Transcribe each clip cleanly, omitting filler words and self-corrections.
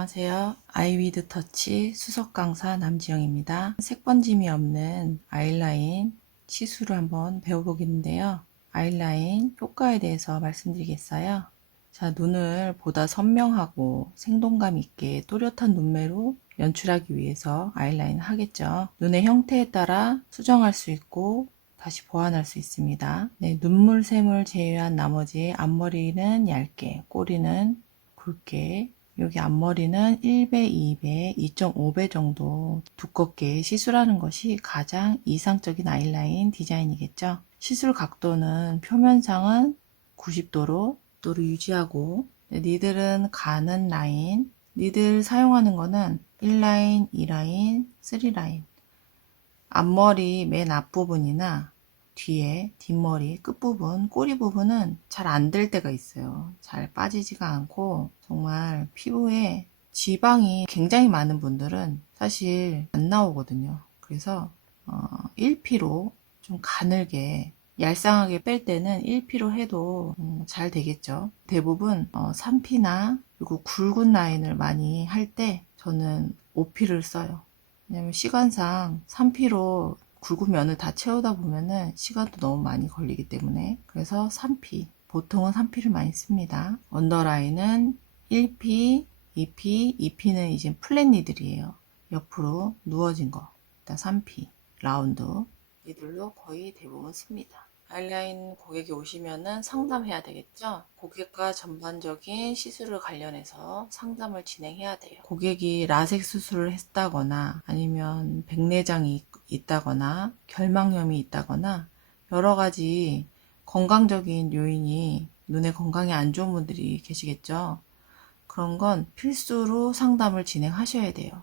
안녕하세요. 아이위드 터치 수석 강사 남지영입니다. 색번짐이 없는 아이라인 시술을 한번 배워보겠는데요. 아이라인 효과에 대해서 말씀드리겠어요. 자, 눈을 보다 선명하고 생동감 있게 또렷한 눈매로 연출하기 위해서 아이라인을 하겠죠. 눈의 형태에 따라 수정할 수 있고 다시 보완할 수 있습니다. 네, 눈물샘을 제외한 나머지 앞머리는 얇게, 꼬리는 굵게, 여기 앞머리는 1배, 2배, 2.5배 정도 두껍게 시술하는 것이 가장 이상적인 아이라인 디자인이겠죠. 시술 각도는 표면상은 90도로 유지하고, 니들은 가는 라인, 니들 사용하는 거는 1라인, 2라인, 3라인, 앞머리 맨 앞부분이나 뒤에 뒷머리 끝부분, 꼬리 부분은 잘 안 될 때가 있어요. 잘 빠지지가 않고 정말 피부에 지방이 굉장히 많은 분들은 사실 안 나오거든요. 그래서 1피로 좀 가늘게 얄쌍하게 뺄 때는 1피로 해도 잘 되겠죠. 대부분 3피나 그리고 굵은 라인을 많이 할 때 저는 5피를 써요. 왜냐면 시간상 3피로 굵은 면을 다 채우다 보면은 시간도 너무 많이 걸리기 때문에, 그래서 3피, 보통은 3피를 많이 씁니다. 언더라인은 1피, 2피, 2피는 이제 플랫 니들이에요. 옆으로 누워진 거. 일단 3피, 라운드 니들로 거의 대부분 씁니다. 아이라인 고객이 오시면은 상담해야 되겠죠? 고객과 전반적인 시술을 관련해서 상담을 진행해야 돼요. 고객이 라섹 수술을 했다거나 아니면 백내장이 있다거나 결막염이 있다거나 여러 가지 건강적인 요인이, 눈의 건강이 안 좋은 분들이 계시겠죠? 그런 건 필수로 상담을 진행하셔야 돼요.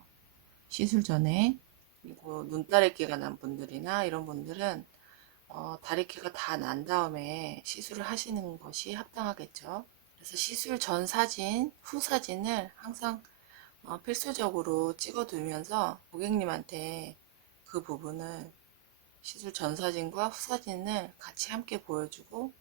시술 전에. 그리고 눈다래끼가 난 분들이나 이런 분들은 다래끼가 다 난 다음에 시술을 하시는 것이 합당하겠죠. 그래서 시술 전 사진, 후 사진을 항상 필수적으로 찍어두면서 고객님한테 그 부분을, 시술 전 사진과 후 사진을 같이 함께 보여주고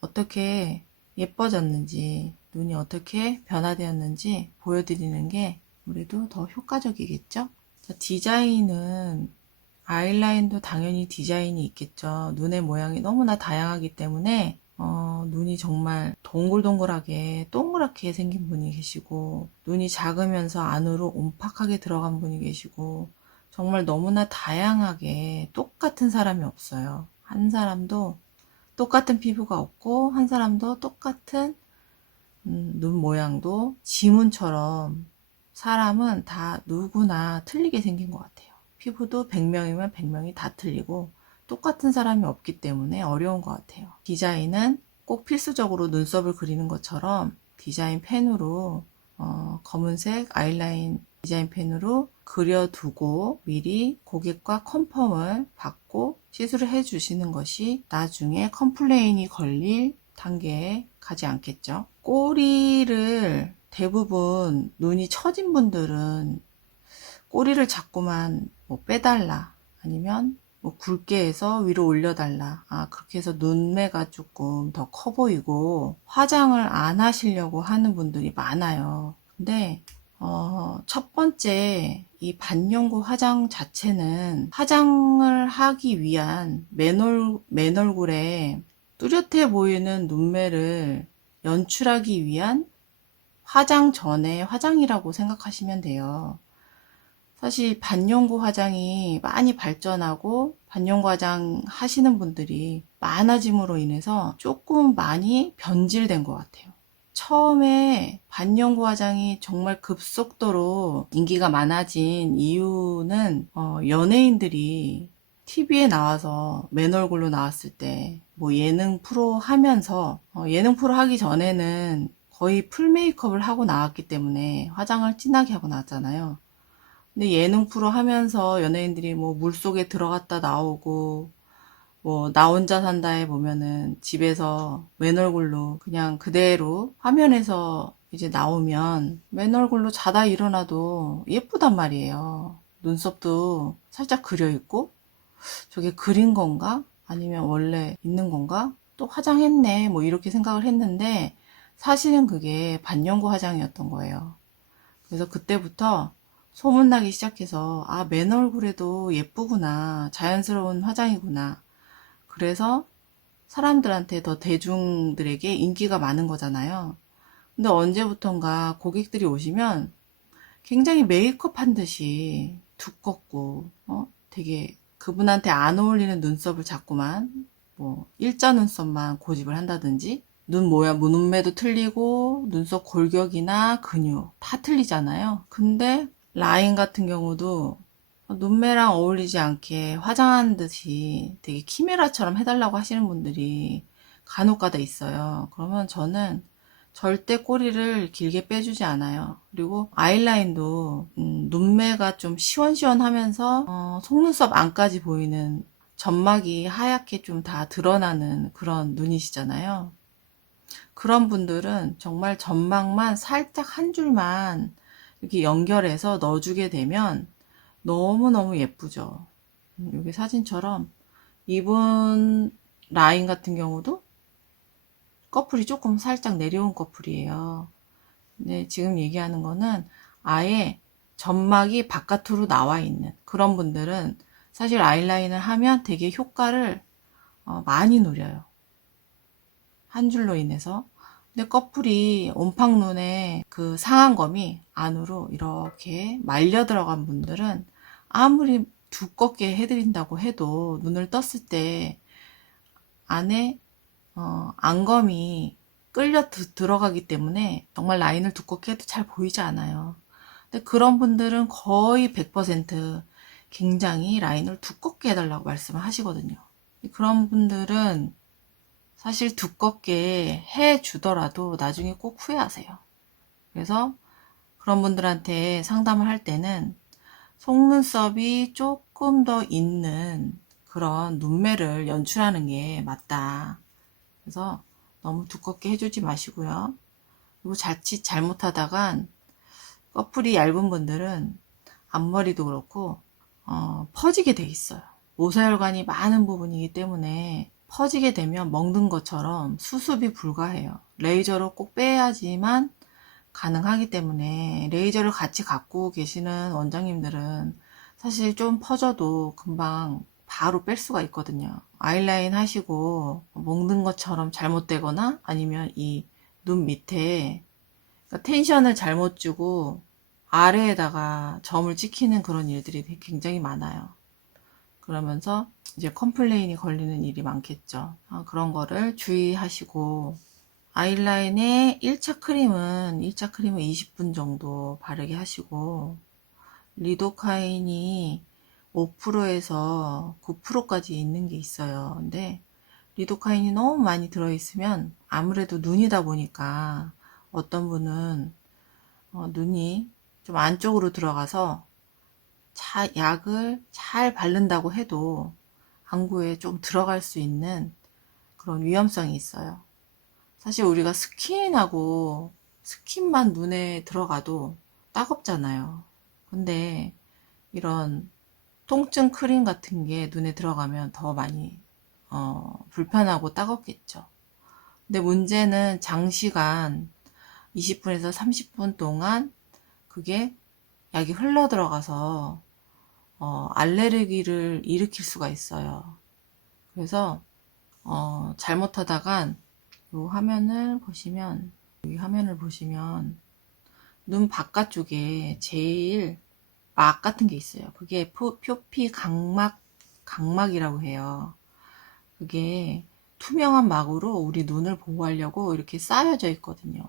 어떻게 예뻐졌는지, 눈이 어떻게 변화되었는지 보여드리는 게 아무래도 더 효과적이겠죠. 자, 디자인은 아이라인도 당연히 디자인이 있겠죠. 눈의 모양이 너무나 다양하기 때문에 눈이 정말 동글동글하게 동그랗게 생긴 분이 계시고, 눈이 작으면서 안으로 옴팍하게 들어간 분이 계시고, 정말 너무나 다양하게 똑같은 사람이 없어요. 한 사람도 똑같은 피부가 없고, 한 사람도 똑같은 눈 모양도 지문처럼, 사람은 다 누구나 틀리게 생긴 것 같아요. 피부도 100명이면 100명이 다 틀리고 똑같은 사람이 없기 때문에 어려운 것 같아요. 디자인은 꼭 필수적으로 눈썹을 그리는 것처럼 디자인 펜으로 검은색 아이라인 디자인 펜으로 그려두고 미리 고객과 컨펌을 받고 시술을 해주시는 것이 나중에 컴플레인이 걸릴 단계에 가지 않겠죠. 꼬리를 대부분 눈이 처진 분들은 꼬리를 자꾸만 뭐 빼달라, 아니면 뭐 굵게 해서 위로 올려달라, 그렇게 해서 눈매가 조금 더 커 보이고 화장을 안 하시려고 하는 분들이 많아요. 근데 첫 번째 이 반영구 화장 자체는 화장을 하기 위한 맨 얼굴에 뚜렷해 보이는 눈매를 연출하기 위한 화장 전에 화장이라고 생각하시면 돼요. 사실 반영구 화장이 많이 발전하고 반영구 화장 하시는 분들이 많아짐으로 인해서 조금 많이 변질된 것 같아요. 처음에 반영구 화장이 정말 급속도로 인기가 많아진 이유는 연예인들이 TV에 나와서 맨 얼굴로 나왔을 때, 뭐 예능 프로 하면서, 예능 프로 하기 전에는 거의 풀 메이크업을 하고 나왔기 때문에 화장을 진하게 하고 나왔잖아요. 근데 예능 프로 하면서 연예인들이 뭐 물속에 들어갔다 나오고, 뭐 나 혼자 산다에 보면은 집에서 맨 얼굴로 그냥 그대로 화면에서 이제 나오면 맨 얼굴로 자다 일어나도 예쁘단 말이에요. 눈썹도 살짝 그려 있고, 저게 그린 건가? 아니면 원래 있는 건가? 또 화장했네, 뭐 이렇게 생각을 했는데 사실은 그게 반영구 화장이었던 거예요. 그래서 그때부터 소문나기 시작해서 아, 맨 얼굴에도 예쁘구나. 자연스러운 화장이구나. 그래서 사람들한테 더 대중들에게 인기가 많은 거잖아요. 근데 언제부턴가 고객들이 오시면 굉장히 메이크업 한 듯이 두껍고, 되게 그분한테 안 어울리는 눈썹을 자꾸만, 뭐, 일자 눈썹만 고집을 한다든지, 눈 모양, 눈매도 틀리고, 눈썹 골격이나 근육 다 틀리잖아요. 근데 라인 같은 경우도 눈매랑 어울리지 않게 화장한 듯이 되게 키메라처럼 해달라고 하시는 분들이 간혹가다 있어요. 그러면 저는 절대 꼬리를 길게 빼주지 않아요. 그리고 아이라인도 눈매가 좀 시원시원하면서 속눈썹 안까지 보이는 점막이 하얗게 좀 다 드러나는 그런 눈이시잖아요. 그런 분들은 정말 점막만 살짝 한 줄만 이렇게 연결해서 넣어주게 되면 너무너무 예쁘죠. 여기 사진처럼 이분 라인 같은 경우도 커플이 조금 살짝 내려온 커플이에요. 근데 지금 얘기하는 거는 아예 점막이 바깥으로 나와 있는 그런 분들은 사실 아이라인을 하면 되게 효과를 많이 누려요. 한 줄로 인해서. 근데 커플이 옴팡눈에 그 상안검이 안으로 이렇게 말려 들어간 분들은 아무리 두껍게 해드린다고 해도 눈을 떴을 때 안에 안검이 끌려 들어가기 때문에 정말 라인을 두껍게 해도 잘 보이지 않아요. 근데 그런 분들은 거의 100% 굉장히 라인을 두껍게 해달라고 말씀을 하시거든요. 그런 분들은 사실 두껍게 해주더라도 나중에 꼭 후회하세요. 그래서 그런 분들한테 상담을 할 때는 속눈썹이 조금 더 있는 그런 눈매를 연출하는 게 맞다. 그래서 너무 두껍게 해주지 마시고요. 그리고 자칫 잘못하다간 커플이 얇은 분들은 앞머리도 그렇고 퍼지게 돼 있어요. 모세혈관이 많은 부분이기 때문에 퍼지게 되면 먹는 것처럼 수습이 불가해요. 레이저로 꼭 빼야지만 가능하기 때문에 레이저를 같이 갖고 계시는 원장님들은 사실 좀 퍼져도 금방 바로 뺄 수가 있거든요. 아이라인 하시고 먹는 것처럼 잘못되거나 아니면 이 눈 밑에 텐션을 잘못 주고 아래에다가 점을 찍히는 그런 일들이 굉장히 많아요. 그러면서 이제 컴플레인이 걸리는 일이 많겠죠. 그런 거를 주의하시고 아이라인에 1차 크림은 20분 정도 바르게 하시고 리도카인이 5%에서 9%까지 있는 게 있어요. 근데 리도카인이 너무 많이 들어있으면 아무래도 눈이다 보니까 어떤 분은 눈이 좀 안쪽으로 들어가서 약을 잘 바른다고 해도 안구에 좀 들어갈 수 있는 그런 위험성이 있어요. 사실 우리가 스킨만 눈에 들어가도 따갑잖아요. 근데 이런 통증 크림 같은 게 눈에 들어가면 더 많이 불편하고 따갑겠죠. 근데 문제는 장시간 20분에서 30분 동안 그게 약이 흘러 들어가서 알레르기를 일으킬 수가 있어요. 그래서 잘못하다간 이 화면을 보시면 눈 바깥쪽에 제일 막 같은 게 있어요. 그게 표피 각막이라고 해요. 그게 투명한 막으로 우리 눈을 보호하려고 이렇게 쌓여져 있거든요.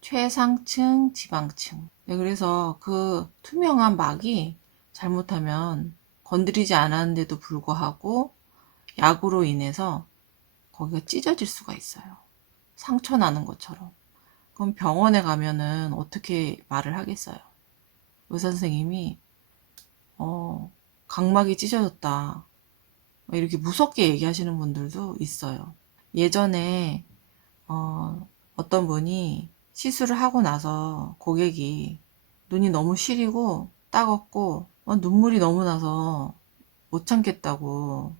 최상층, 지방층. 네, 그래서 그 투명한 막이 잘못하면 건드리지 않았는데도 불구하고 약으로 인해서 거기가 찢어질 수가 있어요. 상처 나는 것처럼. 그럼 병원에 가면은 어떻게 말을 하겠어요? 의사 선생님이 각막이 찢어졌다. 이렇게 무섭게 얘기하시는 분들도 있어요. 예전에 어떤 분이 시술을 하고 나서 고객이 눈이 너무 시리고 따갑고 눈물이 너무 나서 못 참겠다고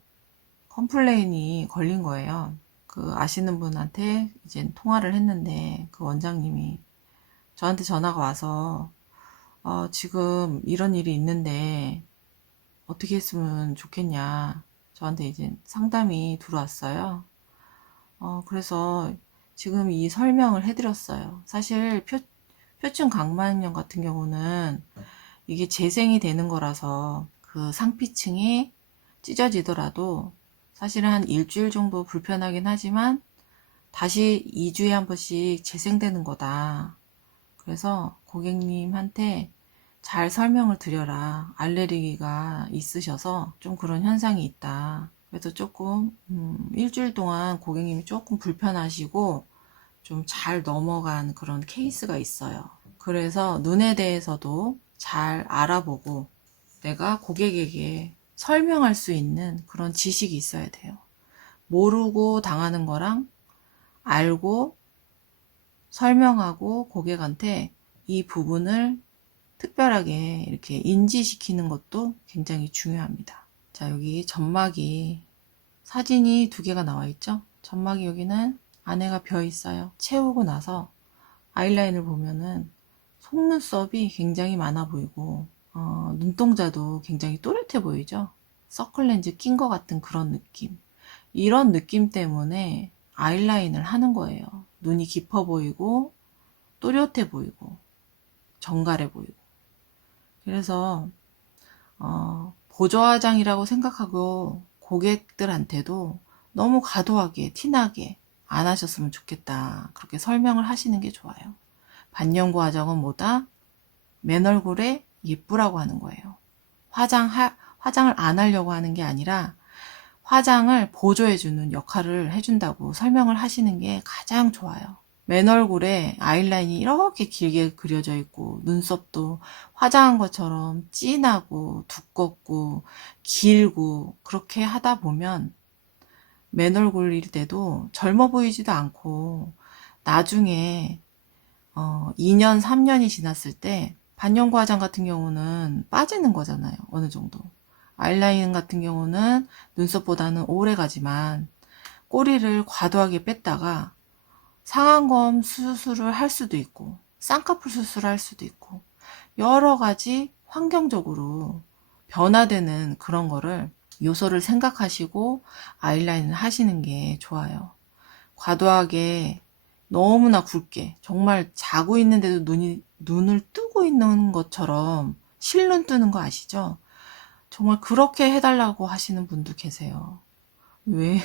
컴플레인이 걸린 거예요. 그 아시는 분한테 이제 통화를 했는데 그 원장님이 저한테 전화가 와서 지금 이런 일이 있는데 어떻게 했으면 좋겠냐. 저한테 이제 상담이 들어왔어요. 그래서 지금 이 설명을 해드렸어요. 사실 표층 각막염 같은 경우는 이게 재생이 되는 거라서 그 상피층이 찢어지더라도 사실은 한 일주일 정도 불편하긴 하지만 다시 2주에 한 번씩 재생되는 거다. 그래서 고객님한테 잘 설명을 드려라. 알레르기가 있으셔서 좀 그런 현상이 있다. 그래서 조금 일주일 동안 고객님이 조금 불편하시고 좀 잘 넘어간 그런 케이스가 있어요. 그래서 눈에 대해서도 잘 알아보고 내가 고객에게 설명할 수 있는 그런 지식이 있어야 돼요. 모르고 당하는 거랑 알고 설명하고 고객한테 이 부분을 특별하게 이렇게 인지시키는 것도 굉장히 중요합니다. 자, 여기 점막이 사진이 2개가 나와 있죠? 점막이 여기는 안에가 벼 있어요. 채우고 나서 아이라인을 보면은 속눈썹이 굉장히 많아 보이고 눈동자도 굉장히 또렷해 보이죠? 서클렌즈 낀 것 같은 그런 느낌. 이런 느낌 때문에 아이라인을 하는 거예요. 눈이 깊어 보이고 또렷해 보이고 정갈해 보이고. 그래서 보조화장이라고 생각하고 고객들한테도 너무 과도하게 티나게 안 하셨으면 좋겠다. 그렇게 설명을 하시는 게 좋아요. 반영구 화장은 뭐다? 맨 얼굴에 예쁘라고 하는 거예요. 화장을 안 하려고 하는 게 아니라 화장을 보조해주는 역할을 해준다고 설명을 하시는 게 가장 좋아요. 맨 얼굴에 아이라인이 이렇게 길게 그려져 있고 눈썹도 화장한 것처럼 진하고 두껍고 길고 그렇게 하다 보면 맨 얼굴일 때도 젊어 보이지도 않고 나중에 2년, 3년이 지났을 때 반영구 화장 같은 경우는 빠지는 거잖아요. 어느 정도. 아이라인 같은 경우는 눈썹보다는 오래 가지만 꼬리를 과도하게 뺐다가 상안검 수술을 할 수도 있고 쌍꺼풀 수술을 할 수도 있고 여러 가지 환경적으로 변화되는 그런 거를 요소를 생각하시고 아이라인을 하시는 게 좋아요. 과도하게 너무나 굵게 정말 자고 있는데도 눈을 뜨고 있는 것처럼 실눈 뜨는 거 아시죠? 정말 그렇게 해달라고 하시는 분도 계세요. 왜?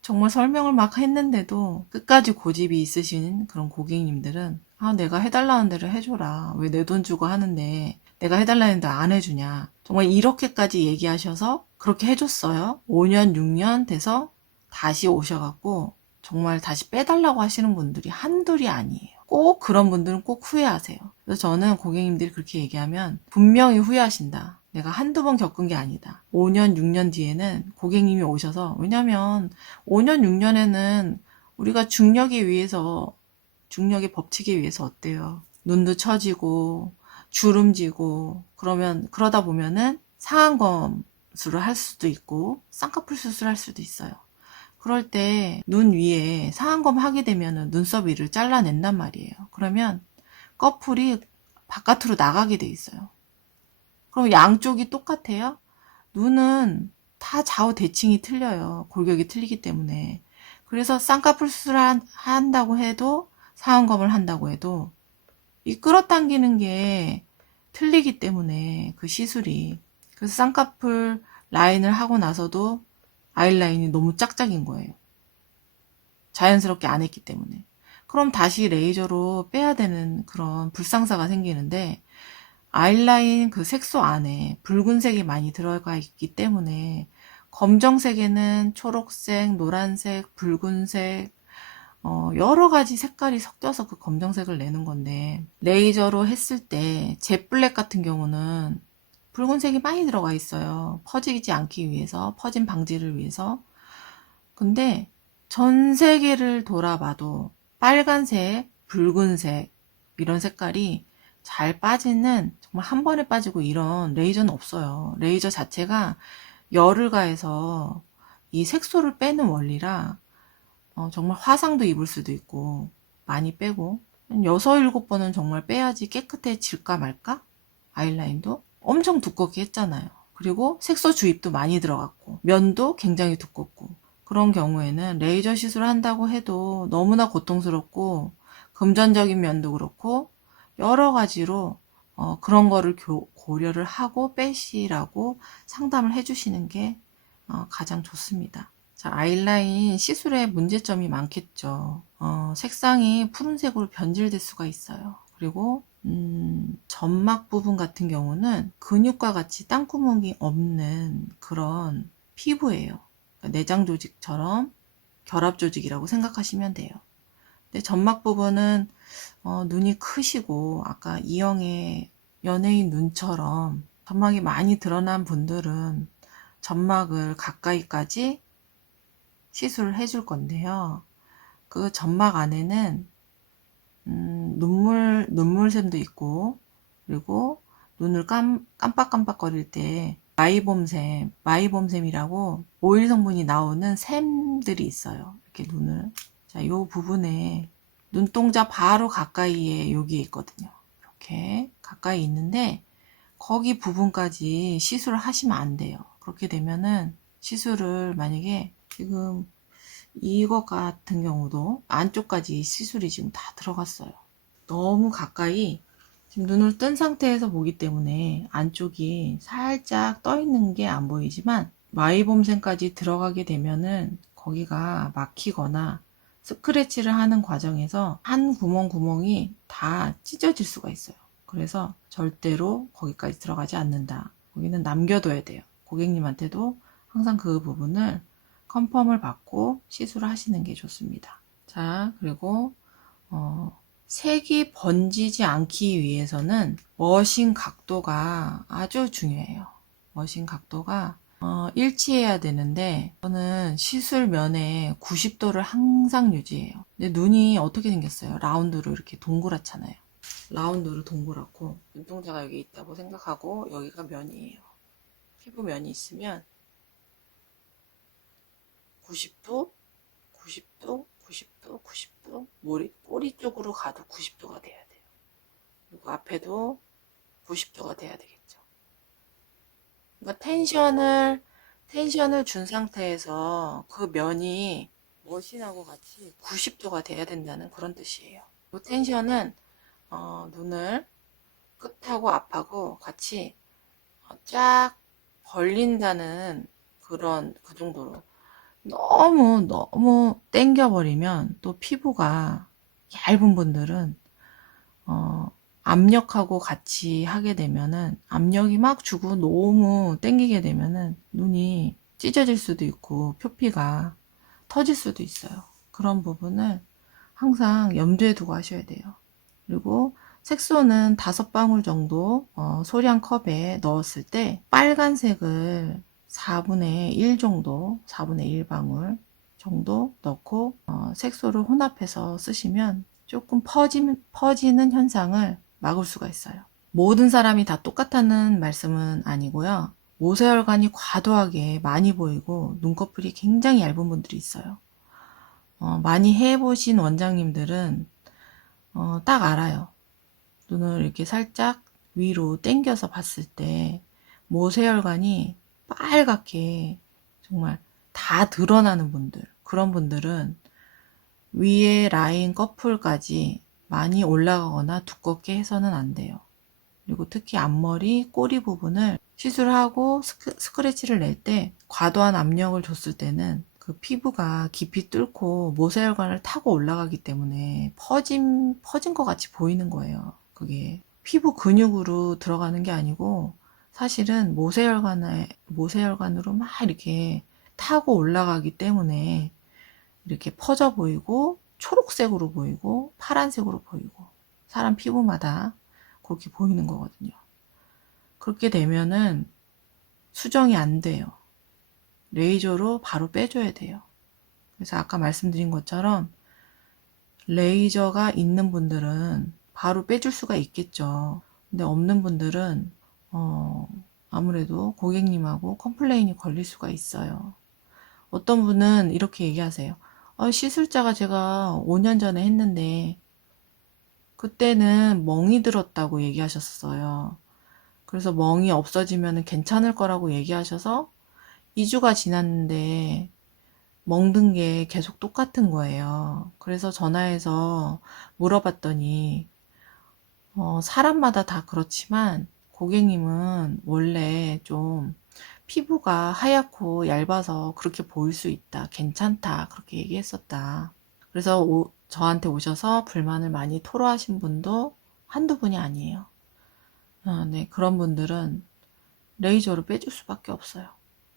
정말 설명을 막 했는데도 끝까지 고집이 있으신 그런 고객님들은 내가 해달라는 대로 해줘라. 왜 내 돈 주고 하는데 내가 해달라는데 안 해주냐. 정말 이렇게까지 얘기하셔서 그렇게 해줬어요. 5년, 6년 돼서 다시 오셔갖고 정말 다시 빼달라고 하시는 분들이 한둘이 아니에요. 꼭 그런 분들은 꼭 후회하세요. 그래서 저는 고객님들이 그렇게 얘기하면 분명히 후회하신다. 내가 한두 번 겪은 게 아니다. 5년, 6년 뒤에는 고객님이 오셔서, 왜냐면 5년, 6년에는 우리가 중력의 법칙에 의해서 어때요? 눈도 처지고, 주름지고, 그러다 보면은 상안검술을 할 수도 있고, 쌍꺼풀 수술할 수도 있어요. 그럴 때 눈 위에 상안검 하게 되면은 눈썹 위를 잘라낸단 말이에요. 그러면 꺼풀이 바깥으로 나가게 돼 있어요. 그럼 양쪽이 똑같아요? 눈은 다 좌우 대칭이 틀려요. 골격이 틀리기 때문에. 그래서 쌍꺼풀 수술을 한다고 해도 상안검을 한다고 해도 이 끌어당기는 게 틀리기 때문에 그 시술이. 그래서 쌍꺼풀 라인을 하고 나서도 아이라인이 너무 짝짝인 거예요. 자연스럽게 안 했기 때문에. 그럼 다시 레이저로 빼야 되는 그런 불상사가 생기는데 아이라인 그 색소 안에 붉은색이 많이 들어가 있기 때문에 검정색에는 초록색, 노란색, 붉은색 여러 가지 색깔이 섞여서 그 검정색을 내는 건데 레이저로 했을 때 젯블랙 같은 경우는 붉은색이 많이 들어가 있어요. 퍼지지 않기 위해서, 퍼짐 방지를 위해서. 근데 전 세계를 돌아봐도 빨간색, 붉은색 이런 색깔이 잘 빠지는 정말 한 번에 빠지고 이런 레이저는 없어요. 레이저 자체가 열을 가해서 이 색소를 빼는 원리라 정말 화상도 입을 수도 있고 많이 빼고 한 6, 7번은 정말 빼야지 깨끗해질까 말까? 아이라인도 엄청 두껍게 했잖아요. 그리고 색소 주입도 많이 들어갔고 면도 굉장히 두껍고 그런 경우에는 레이저 시술을 한다고 해도 너무나 고통스럽고 금전적인 면도 그렇고 여러 가지로 그런 거를 고려를 하고 빼시라고 상담을 해주시는 게 가장 좋습니다. 자, 아이라인 시술에 문제점이 많겠죠. 색상이 푸른색으로 변질될 수가 있어요. 그리고 점막 부분 같은 경우는 근육과 같이 땅구멍이 없는 그런 피부예요. 그러니까 내장 조직처럼 결합 조직이라고 생각하시면 돼요. 근데 점막 부분은 눈이 크시고 아까 이영애 연예인 눈처럼 점막이 많이 드러난 분들은 점막을 가까이까지 시술을 해줄 건데요. 그 점막 안에는 눈물샘도 있고 그리고 눈을 깜빡깜빡거릴 때 마이봄샘이라고 오일 성분이 나오는 샘들이 있어요. 이렇게 눈을. 자, 이 부분에 눈동자 바로 가까이에 여기에 있거든요. 이렇게 가까이 있는데 거기 부분까지 시술을 하시면 안 돼요. 그렇게 되면은 시술을 만약에 지금 이거 같은 경우도 안쪽까지 시술이 지금 다 들어갔어요. 너무 가까이 지금 눈을 뜬 상태에서 보기 때문에 안쪽이 살짝 떠 있는 게 안 보이지만 마이봄샘까지 들어가게 되면은 거기가 막히거나 스크래치를 하는 과정에서 한 구멍이 다 찢어질 수가 있어요. 그래서 절대로 거기까지 들어가지 않는다. 거기는 남겨둬야 돼요. 고객님한테도 항상 그 부분을 컨펌을 받고 시술을 하시는 게 좋습니다. 자, 그리고 색이 번지지 않기 위해서는 머신 각도가 아주 중요해요. 머신 각도가 일치해야 되는데 저는 시술면에 90도를 항상 유지해요. 근데 눈이 어떻게 생겼어요? 라운드로 이렇게 동그랗잖아요. 라운드로 동그랗고 눈동자가 여기 있다고 생각하고 여기가 면이에요. 피부 면이 있으면 90도, 90도, 90도, 90도, 꼬리 쪽으로 가도 90도가 돼야 돼요. 그리고 앞에도 90도가 돼야 되겠죠. 그러니까 텐션을 준 상태에서 그 면이 머신하고 같이 90도가 돼야 된다는 그런 뜻이에요. 그 텐션은 눈을 끝하고 앞하고 같이 쫙 벌린다는 그 정도로 너무 땡겨버리면 또 피부가 얇은 분들은 압력하고 같이 하게 되면은 압력이 막 주고 너무 땡기게 되면은 눈이 찢어질 수도 있고 표피가 터질 수도 있어요. 그런 부분을 항상 염두에 두고 하셔야 돼요. 그리고 색소는 5방울 정도 소량 컵에 넣었을 때 빨간색을 4분의 1 정도, 4분의 1방울 정도 넣고 색소를 혼합해서 쓰시면 조금 퍼지는 현상을 막을 수가 있어요. 모든 사람이 다 똑같다는 말씀은 아니고요. 모세혈관이 과도하게 많이 보이고 눈꺼풀이 굉장히 얇은 분들이 있어요. 많이 해보신 원장님들은 딱 알아요. 눈을 이렇게 살짝 위로 당겨서 봤을 때 모세혈관이 빨갛게 정말 다 드러나는 분들, 그런 분들은 위에 라인 꺼풀까지 많이 올라가거나 두껍게 해서는 안 돼요. 그리고 특히 앞머리, 꼬리 부분을 시술하고 스크래치를 낼 때 과도한 압력을 줬을 때는 그 피부가 깊이 뚫고 모세혈관을 타고 올라가기 때문에 퍼진 것 같이 보이는 거예요. 그게 피부 근육으로 들어가는 게 아니고 사실은 모세혈관으로 막 이렇게 타고 올라가기 때문에 이렇게 퍼져 보이고 초록색으로 보이고 파란색으로 보이고 사람 피부마다 그렇게 보이는 거거든요. 그렇게 되면은 수정이 안 돼요. 레이저로 바로 빼줘야 돼요. 그래서 아까 말씀드린 것처럼 레이저가 있는 분들은 바로 빼줄 수가 있겠죠. 근데 없는 분들은 아무래도 고객님하고 컴플레인이 걸릴 수가 있어요. 어떤 분은 이렇게 얘기하세요. 시술자가 제가 5년 전에 했는데 그때는 멍이 들었다고 얘기하셨어요. 그래서 멍이 없어지면 괜찮을 거라고 얘기하셔서 2주가 지났는데 멍든 게 계속 똑같은 거예요. 그래서 전화해서 물어봤더니 사람마다 다 그렇지만 고객님은 원래 좀 피부가 하얗고 얇아서 그렇게 보일 수 있다. 괜찮다. 그렇게 얘기했었다. 그래서 저한테 오셔서 불만을 많이 토로하신 분도 한두 분이 아니에요. 네, 그런 분들은 레이저로 빼줄 수밖에 없어요.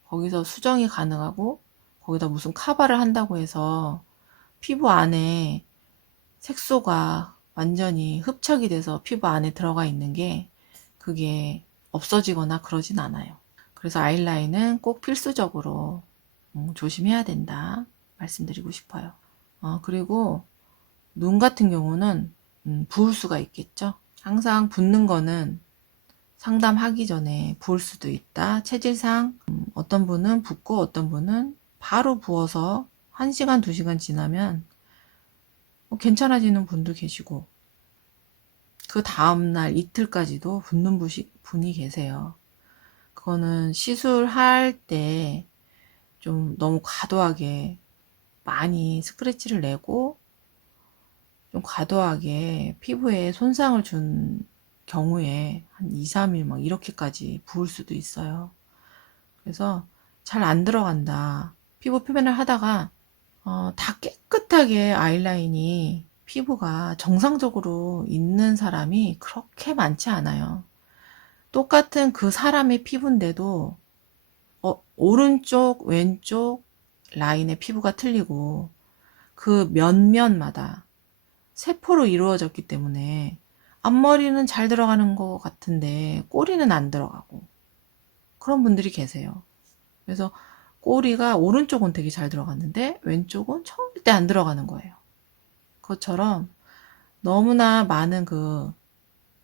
거기서 수정이 가능하고 거기다 무슨 카바를 한다고 해서 피부 안에 색소가 완전히 흡착이 돼서 피부 안에 들어가 있는 게 그게 없어지거나 그러진 않아요. 그래서 아이라인은 꼭 필수적으로 조심해야 된다 말씀드리고 싶어요. 그리고 눈 같은 경우는 부을 수가 있겠죠. 항상 붓는 거는 상담하기 전에 부을 수도 있다. 체질상 어떤 분은 붓고 어떤 분은 바로 부어서 1시간, 2시간 지나면 괜찮아지는 분도 계시고 그 다음날 이틀까지도 붓는 분이 계세요. 그거는 시술할 때 좀 너무 과도하게 많이 스크래치를 내고 좀 과도하게 피부에 손상을 준 경우에 한 2, 3일 막 이렇게까지 부을 수도 있어요. 그래서 잘 안 들어간다. 피부 표면을 하다가 다 깨끗하게 아이라인이 피부가 정상적으로 있는 사람이 그렇게 많지 않아요. 똑같은 그 사람의 피부인데도 오른쪽, 왼쪽 라인의 피부가 틀리고 그 면면마다 세포로 이루어졌기 때문에 앞머리는 잘 들어가는 것 같은데 꼬리는 안 들어가고 그런 분들이 계세요. 그래서 꼬리가 오른쪽은 되게 잘 들어갔는데 왼쪽은 절대 안 들어가는 거예요. 그것처럼 너무나 많은 그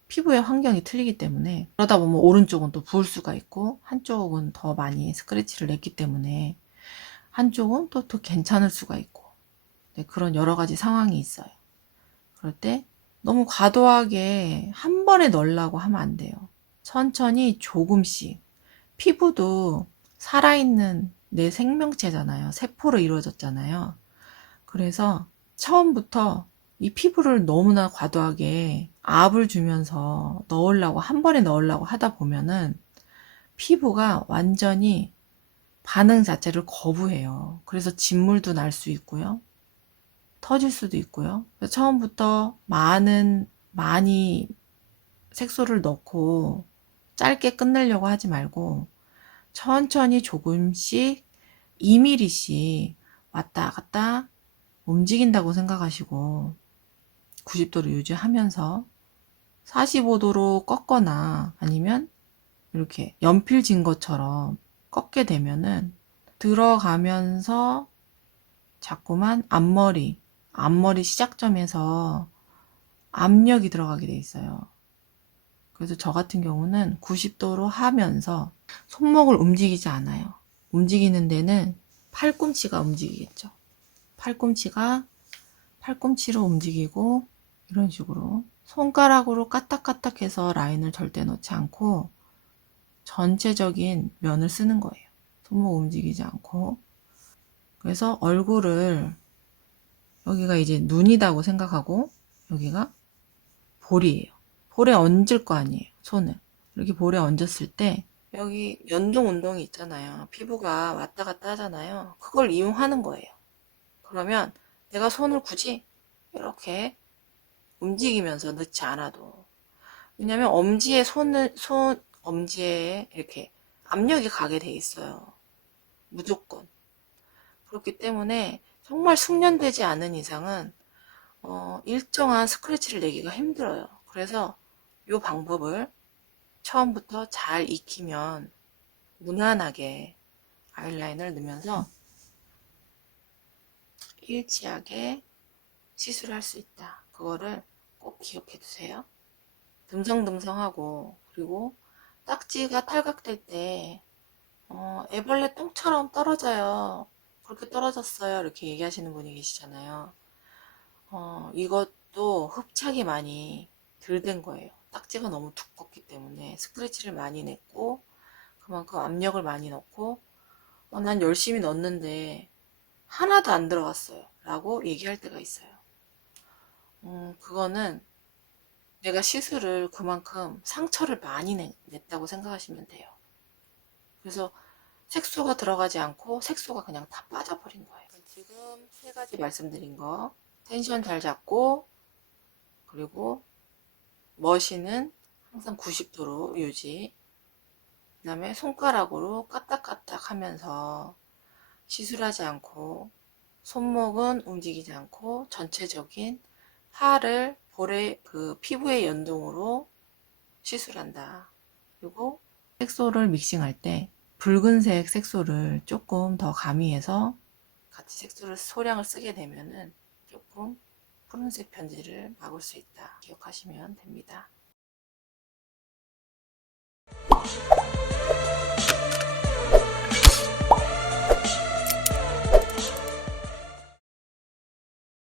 피부의 환경이 틀리기 때문에 그러다 보면 오른쪽은 또 부을 수가 있고 한쪽은 더 많이 스크래치를 냈기 때문에 한쪽은 또 더 괜찮을 수가 있고 네, 그런 여러 가지 상황이 있어요. 그럴 때 너무 과도하게 한 번에 넣으려고 하면 안 돼요. 천천히 조금씩. 피부도 살아있는 내 생명체잖아요. 세포로 이루어졌잖아요. 그래서 처음부터 이 피부를 너무나 과도하게 압을 주면서 넣으려고 한 번에 넣으려고 하다 보면은 피부가 완전히 반응 자체를 거부해요. 그래서 진물도 날 수 있고요. 터질 수도 있고요. 처음부터 많이 색소를 넣고 짧게 끝내려고 하지 말고 천천히 조금씩 2mm씩 왔다 갔다 움직인다고 생각하시고 90도로 유지하면서 45도로 꺾거나 아니면 이렇게 연필 진 것처럼 꺾게 되면은 들어가면서 자꾸만 앞머리 시작점에서 압력이 들어가게 돼 있어요. 그래서 저 같은 경우는 90도로 하면서 손목을 움직이지 않아요. 움직이는 데는 팔꿈치가 움직이겠죠. 팔꿈치로 움직이고 이런 식으로 손가락으로 까딱까딱해서 라인을 절대 넣지 않고 전체적인 면을 쓰는 거예요. 손목 움직이지 않고. 그래서 얼굴을 여기가 이제 눈이라고 생각하고 여기가 볼이에요. 볼에 얹을 거 아니에요. 손을. 이렇게 볼에 얹었을 때 여기 연동 운동이 있잖아요. 피부가 왔다 갔다 하잖아요. 그걸 이용하는 거예요. 그러면 내가 손을 굳이 이렇게 움직이면서 넣지 않아도 왜냐면 엄지에 이렇게 압력이 가게 돼 있어요. 무조건. 그렇기 때문에 정말 숙련되지 않은 이상은 일정한 스크래치를 내기가 힘들어요. 그래서 이 방법을 처음부터 잘 익히면 무난하게 아이라인을 넣으면서 일치하게 시술할 수 있다. 그거를 꼭 기억해 두세요. 듬성듬성하고 그리고 딱지가 탈각될 때 애벌레 똥처럼 떨어져요. 그렇게 떨어졌어요. 이렇게 얘기하시는 분이 계시잖아요. 이것도 이것도 흡착이 많이 덜 된 거예요. 딱지가 너무 두껍기 때문에 스크래치를 많이 냈고 그만큼 압력을 많이 넣고 난 열심히 넣었는데 하나도 안 들어갔어요 라고 얘기할 때가 있어요. 그거는 내가 시술을 그만큼 상처를 많이 냈다고 생각하시면 돼요. 그래서 색소가 들어가지 않고 색소가 그냥 다 빠져버린 거예요. 지금 세 가지 말씀드린 거, 텐션 잘 잡고, 그리고 머신은 항상 90도로 유지, 그 다음에 손가락으로 까딱까딱 하면서 시술하지 않고, 손목은 움직이지 않고 전체적인 팔을 볼의 그 피부의 연동으로 시술한다. 그리고 색소를 믹싱할 때 붉은색 색소를 조금 더 가미해서 같이 색소를 소량을 쓰게 되면은 조금 푸른색 편지를 막을 수 있다. 기억하시면 됩니다.